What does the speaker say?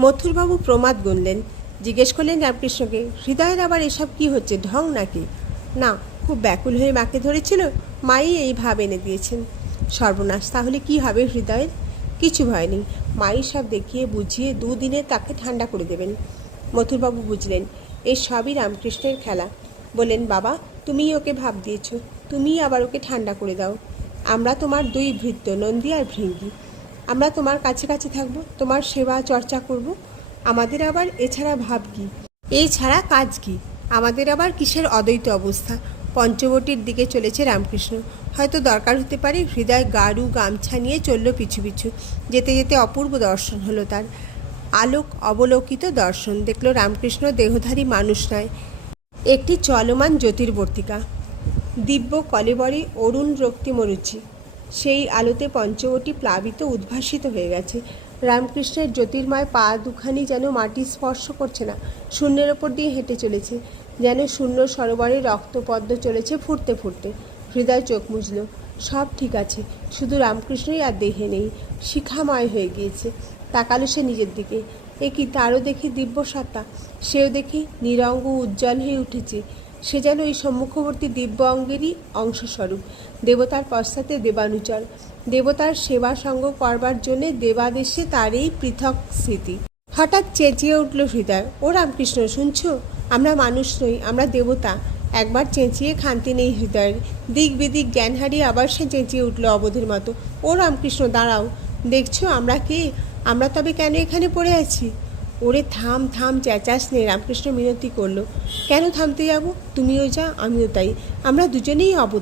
মথুরবাবু প্রমাদ গুনলেন। জিজ্ঞেস করলেন রামকৃষ্ণকে, হৃদয়ের আবার এসব কি হচ্ছে, ঢং নাকি? না, খুব ব্যাকুল হয়ে মাকে ধরেছিল, মাই এই ভাব এনে দিয়েছেন। সর্বনাশ, তাহলে কি হবে হৃদয়ের? কিছু ভয় নেই, মাই সব দেখিয়ে বুঝিয়ে দুদিনে তাকে ঠান্ডা করে দেবেন। মথুরবাবু বুঝলেন এ সবই রামকৃষ্ণের খেলা। বললেন, বাবা, তুমিই ওকে ভাব দিয়েছ, তুমিই আবার ওকে ঠান্ডা করে দাও। আমরা তোমার দুই ভৃত্য, নন্দী আর ভৃঙ্গি। আমরা তোমার কাছে কাছে থাকবো, তোমার সেবা চর্চা করব। আমাদের আবার এছাড়া ভাব কি, এই ছাড়া কাজ কি? আমাদের আবার কিসের অদ্বৈত অবস্থা? পঞ্চবটির দিকে চলেছে রামকৃষ্ণ। হয়তো দরকার হতে পারে হৃদয় গাড়ু গামছা নিয়ে চলল পিছু পিছু। যেতে যেতে অপূর্ব দর্শন হলো তার, আলোক অবলোকিত দর্শন। দেখল রামকৃষ্ণ দেহধারী মানুষ নয়, একটি চলমান জ্যোতির্বর্তিকা, দিব্য কলেবরে অরুণ রক্তিমরুচি। সেই আলোতে পঞ্চবটি প্লাবিত উদ্ভাসিত হয়ে গেছে। রামকৃষ্ণের জ্যোতির্ময় পা দুখানি যেন মাটি স্পর্শ করছে না, শূন্যের ওপর দিয়ে হেঁটে চলেছে, যেন শূন্য সরোবরে রক্তপদ্ম চলেছে ফুটতে ফুটতে। হৃদয় চোখ মুছল। সব ঠিক আছে, শুধু রামকৃষ্ণই আর দেহে নেই, শিখাময় হয়ে গিয়েছে। তাকালো সে নিজের দিকে, এ কি, তারও দেখি দিব্য সত্তা, সেও দেখি নিরঙ্গ উজ্জ্বল হয়ে উঠেছে। সে যেন এই সম্মুখবর্তী দিব্য অঙ্গেরই অংশস্বরূপ, দেবতার পশ্চাতে দেবানুচর, দেবতার সেবা সঙ্গ করবার জন্যে দেবাদেশে তার এই পৃথক স্মৃতি। হঠাৎ চেঁচিয়ে উঠল হৃদয়, ও রামকৃষ্ণ, শুনছ? আমরা মানুষ নই, আমরা দেবতা। একবার চেঁচিয়ে খান্তি নেই হৃদয়ের। দিক বিদিক জ্ঞান হারিয়ে আবার সে চেঁচিয়ে উঠল অবধের মতো, ও রামকৃষ্ণ, দাঁড়াও, দেখছো আমরা কে? আমরা তবে কেন এখানে পড়ে আছি? ওরে থাম থাম, চেঁচাস নে, রামকৃষ্ণ মিনতি করল। কেন থামতে যাব? তুমিও যা, আমিও তাই, আমরা দুজনেই অবতার।